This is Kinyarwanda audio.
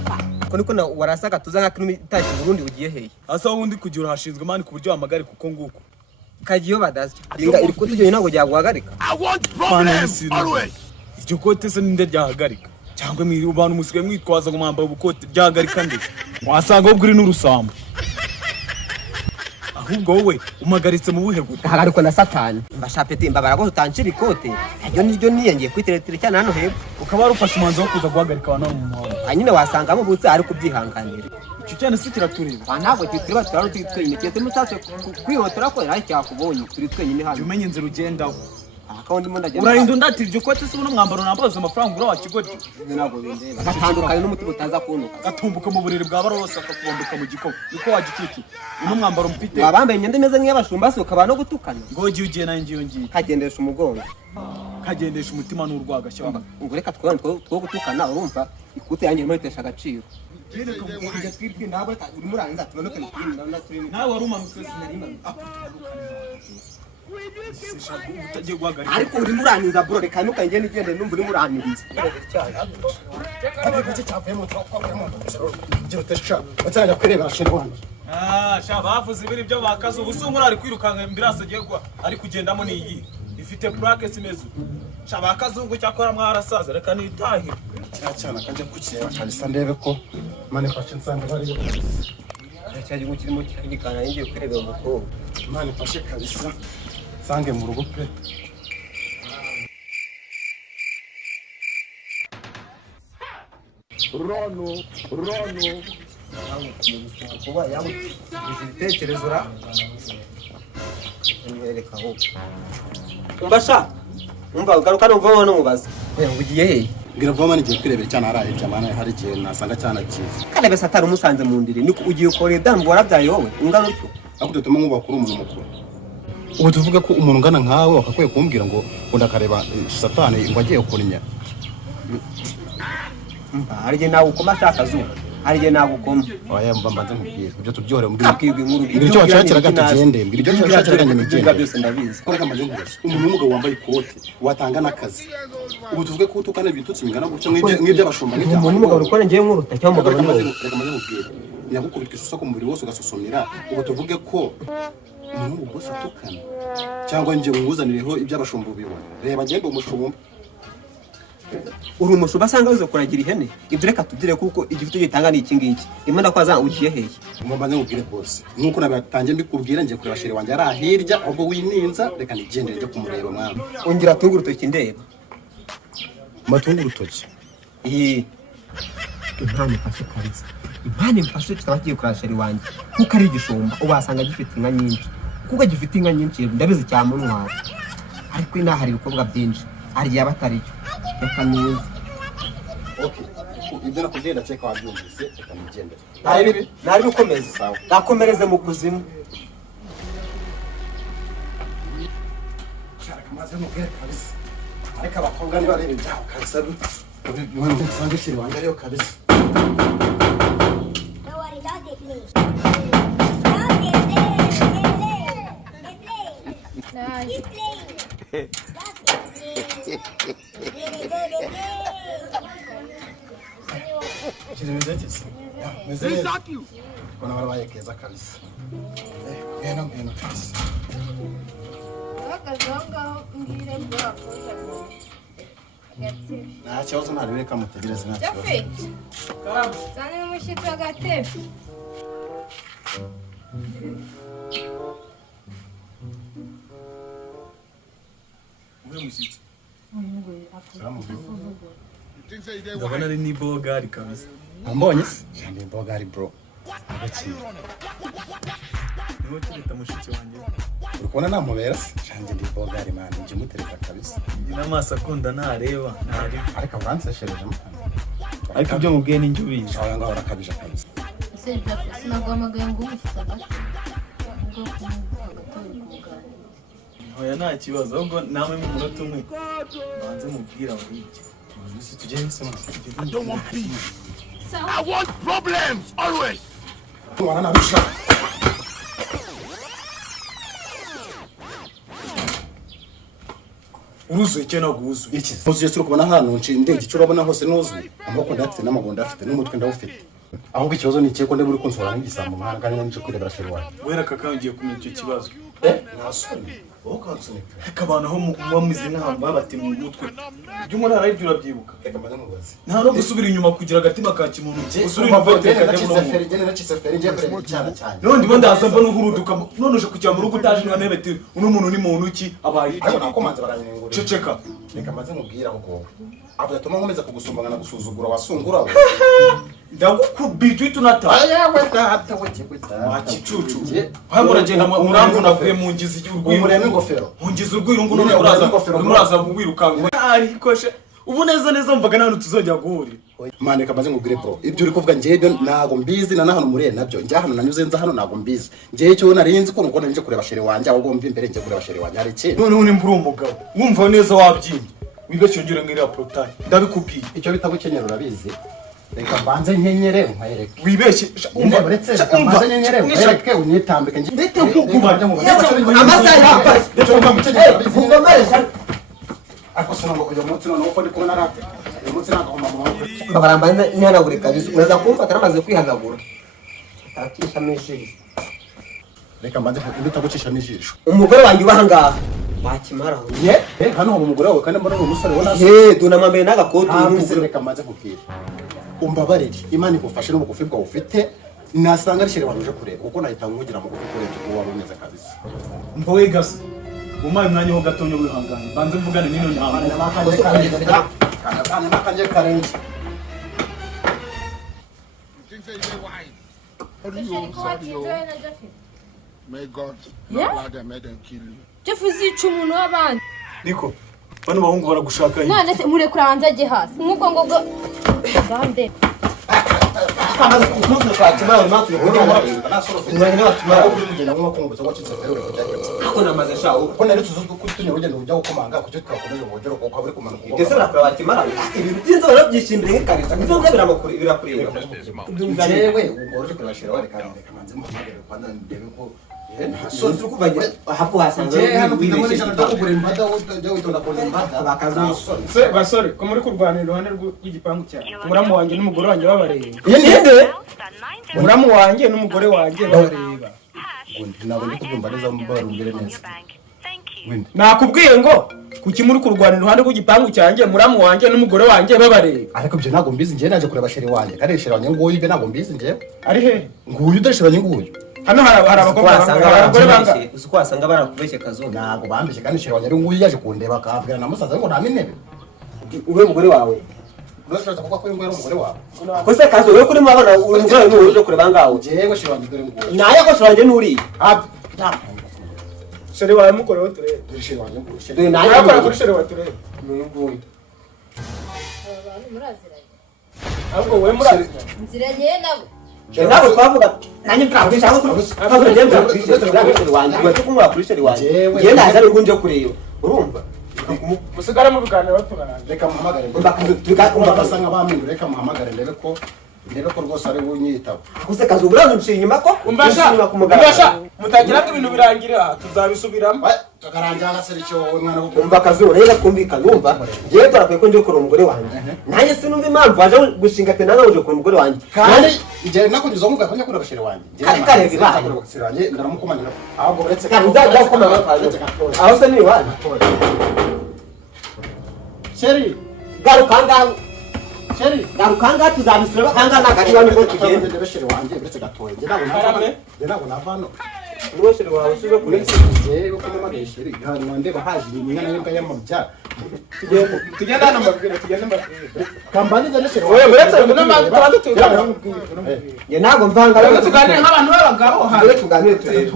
fata ko niko na warasaka tuzanga kino itaki Burundi ugiye hehe asa wundi kugira hashinzwe mani ku buryo amagari kuko nguko kagiyo badazya inga iri kutujye ntabwo ryaguhagarika I want problems always. Iryo kote se ninde ryahagarika cyangwa mwiri abantu musigaye mwitwaza ngo mwambaye ubukote ryahagarika nde wasanga ubwo uri n'urusambo ahubwo wowe umagaritse mu buhe gute hagariko na satani mbashapete mbabara ko utanshira ikote iryo niryo niyengeye kwiteretera cyane hano hepfo ukaba warufashe umanzi wo kuza guhagarika abantu mu muhanda hanyine wasangamo butse ari kubyihanganira icyo cyane se kiratureba ntabwo turi batwara twenyine cyete mutatse kwihotora ko ari cyakubonye turi twenyine hano umenye inzira ugendaho akawundi mu ndagenda urahinda undatira iryo kote se uno mwambaro nambaza amafaranga ura wakigoti ntabwo bindeba batandukanye n'umuti butaza kunuka gatumbuka mu buriri bwa barose akakubomboka mu gikoma niko wagikiki uno mwambaro mfite wabambaye imyenda imeze nk'iy'abashumba se ukaba no gutukana ngo giye ugiye nayo ngiye kagendesha umugongo kagendesha umutima n'urwaga cyangwa ngo reka twone two gutukana urumva ikute yanjye ntitesha agaciro nawe wari umanutse ariko urimo uraniriza bro reka ntukajye nigende numva urimo uraniriza sha bavuze ibiri byo bakaza ubusungura ari kwirukanka mbirase gegwa ari kugendamo niyi ifite plaque simeze sha bakazungu cyakora mwarasaza reka nitahe cyana kajya kukira kalisa ndebe ko mane fashe nsanga bari yo cyaje gukirimo kigikana ngiye kureba umukobwa mane fashe kalisa sange mu rugo pe Rono kuba yamu ibitekerezo ra ngereka ho umbasha umva garuka numva wowe numubaza ugiye hehe ngira voma ngiye kwirebera cyane araye cyane hari igihe nasanga cyane akizi kandi bese atari umusanze mu ndire niko ugiye ukora idambo warabyaye wowe ungana utyo akude tuma nkubakuru umuntu mukuru ubu tuvuge ko umuntu ungana nkawe wakakwiye kumbwira ngo ndakareba satani ngo agiye kurinya harije nawe ukoma ashaka zuba harije nawe ukoma oya mbanze nkubwire ibyo turyohera mbwira kakibwe inkuru ibyo washakira gatugende mbwira ibyo washakira ngende byose ndabizi koreka maje nkubwira umuntu w'umugabo wambaye ikote watanga nakazi ubu tuvuge ko utukana ibitutsi bingana gutyo nk'ibyo abashumba n'ibyo umuntu w'umugabo ukora ngiye nkuruta cyangwa umugabo n'umugabo reka maje nkubwire nyagukubitwa isusa ku mubiri wose ugasusumira ubu tuvuge ko umuntu w'ubose atukana cyangwa ngiye nguzanireho ibyo abashumba ubibona reba ngende umushumba uri umushuba asanga wizo kuragira ihene ibyo reka tubwire kuko igifite gitanga ni iki ngiki rimwe ndakwaza ugiye hehe mbanze nkubwire bose nk'uko nabatangiye mbikubwira ngiye kureba sheri wanjye ari ahirya ahubwo wininza reka nigendere njye kumureba mwana ongera tunga urutoki ndeba matunga urutoki impano mfashe kabisa impano mfashe kitaba kigiye kureba sheri wanjye kuko ari igishumba ubasanga gifite inka nyinshi kuko gifite inka nyinshi ndabizi cyamuntwara ariko inaha hari ibikobwa byinshi hari yaba atari cyo reka nuze okay ibyo nakubwira ndakeka wabyumvise reka nigendere nari bikomeza nakomereze mu kuzimu shaka maze mubwire kabisa ariko abakobwa ni barebe byaho kabisa mwana nsange sheri wanjye ariyo kabisa Kuna warabaye keza kabisa ngeno kabisa nta kibazo ntari reka mutegereze nta kibazo Zane n'umushyitsi w'agatebe ndabona ari n'ibogari kabisa ambonye se jambo imbogari bro agaciro niwe kirita mushiki wanjye uri kubona namubera se jambo ndi imbogari mani njye mutereka kabisa n'amaso akunda ntareba ntari ariko abanseshereje mukana ariko ibyo mubwiye ni njye ubizi aho ngaho urakabije kabisa ese sinaguhamagaye ngo umushyitsi agati ubwo agatori kuganira oya nta kibazo ahubwo namwe mu munota umwe banze mubwira buryo I don't want peace. I want problems always. uruzuye cyane naguzuye iki uzuye sura kubona hano ndege icyo urabona hose nuzuye amaboko ndafite n'amagondo afite n'umutwe ndawufite ahubwo ikibazo ni ikihe ko ndebe uri kunsora nk'igisambo mwana kandi nanje kwirebera sheri wanjye wera kakangiye kumenya icyo kibazo nasoni wowe kansunika reka abantu aho mumize nk'ahantu babate mu mutwe ibyo umuntu arayibyo urabyibuka reka maze mubaze nta no gusubira inyuma kugira agatima ka kimuntu usubira inyuma gene nacize feri ngiye kureba icyana cyane none ndimo ndaza mba n'uhuruduka none uje kujya mu rugo utaje nka ntebe ati uno muntu ni muntu ki abaye ariko nakomanze baranyengura ceceka reka maze mubwira ahubwo avuga tuma nkomeza kugusumbana na gusuzugura wasungura we ndagukubita tunata ayawe data we kigwita wakicucu hamwe uragenda muramvu navuye mu ngizi y'urwiro umurema ingofero mu ngizi urwiro ngo none muraza wirukanga ariko she ubu neza mvaga nanu tuzojya guhurira mane kamaze ngubwire bro ibyo uri kuvuga ngiye nago mbizi na hano muriye nabyo njya hano nanyuze nza hano nago mbizi ngiye cyo narinzi ko nuko nje kureba sheri wanjye ahubwo mbi imbere nje kureba sheri wanjye hari iki none uni mbura umugabo wumva neza wabyimye wibeshyongera ngiri protani ndabikubwiye icyo bita gukenyera urabizi reka mbanze nkenyere nkwereke wibeshye umva uretse mbanze nkenyere nkwereke unyitambike nje ndete kukuba amasaha ngomere ako sino ngo uyo munsi none uko ndi kubona rate uyo munsi nagomba mu maboko baramba ntihanagure kabisa uraza kumfata namaze kwihanagura atakisha mejeri reka mbanze mbita gucisha n'ijisho umugore wanjye ubaha ngaha wakimara hano ho umugore wawe kandi mbona umusore wona dunama mbere n'agakoti n'umugore reka mbanze kubwira umbabarire imana igufashe n'ubugufi bwawe ufite nasanga ari sheri wanjye kureba kuko nahita nkugira mu gufi kureba uko wari umeze kabisa mbowe gasa umaye umwanya ho gatonyo wihangana banze mvugane n'ino nyama nakanje karenge May God not allow them, may them kill you. Jeff uzica umuntu w'abandi. niko bano bahungu baragushaka he None se murekura hanze ajye hasi. Nk'uko ngo gande. kamaze kumusura kwa kimara uri matu umwanya watumara ugenda nko kungutse wacitse rero ako namaze shawo ko nari tuzo kutunya urugendo rujya gukomanga kucyo twakomeje ubugero kuko bari kumanuka ubwo ndetse barakora bakimara ibintu by'inzo barabyishimira nk'ikabisa ibyo biramakuri birakurira jewe ubwo uje kurashira wari kandi kamanze muhamagare kwa ndebe ko so tukuvagira hapo hasanga basore ko muri kurwanira iruhande rw'igipangu cyawe muramu wanjye n'umugore wanjye babareba ninde muramu wanjye n'umugore wanjye babareba ntabwo ndi kubyumva neza mbarumbire neza nakubwiye ngo kuki muri kurwanira iruhande rw'igipangu cyanjye muramu wanjye n'umugore wanjye babareba ariko byo ntabwo mbizi ngiye naje kureba sheri wanjye kandi sheri wanjye nguyu ibyo ntabwo mbizi ngiye ari he nguyu udashira nguyu hano hari abagore banga uko wasanga barakubeshye kazuba ntabwo bambeshye kandi sheri wanjye ari nguyu yaje kundeba akavugana na musaza ngo nta n'intebe ube mugore wawe urashobora kuvuga ko nguyu ari umugore wawe ko se kazo we kuri mu abana umugore wawe uje kureba ngaho jewe sheri wanjye dore nguyu naye ko shanje nuri sheri wawe mukoreho turebe dore sheri wanjye nguyu dore naye nakora kuri sheri wawe turebe nguyu Abantu muraziranye. ahubwo we muraziranye Nziranye nabo. ntabwo twavuga nanjye mfite aho kazo njye mfite wanjye bari kumwa kuri sheri wanjye njye naza ari ngunje kureba urumva musigara mu biganiro tunaranze reka muhamagare tugasanga bampindura reka muhamagare ndebe ko rwose ari bunyitaba gusa kazo uranduciye inyuma ko umbasha mutagira ngo ibintu birangire tuzabisubiramo tukarangira agasericyo wowe mwana wo umva kazo rero kumvikana umva ngiye turakwiye ko nje kureba umugore wanjye nanjye sinumva impamvu waje gushinga pe nawe uje kureba umugore wanjye kandi igihe nakunyuza ngo kajya kureba sheri wanjye karezi baye wanjye ndaramukomanira ahubwo uretse kandi uzajya gukomanga aho se ni wani sheri garukanga sheri garukanga tuzabisura kanga nagari ko tugenda ndebe sheri wanjye uretse gatoye njye ntabwo navano niwe sheri wawe usize kuri jewe ko namagaye sheri hano ndeba haje inyana y'imbwa y'amabya tugenda hano mbabwire tugenda mbabwire kambaniza ne sheri oya uretse tubanze tuganire ye ntabwo mvanga tuganire nk'abantu b'abagabo hano tuganire turebe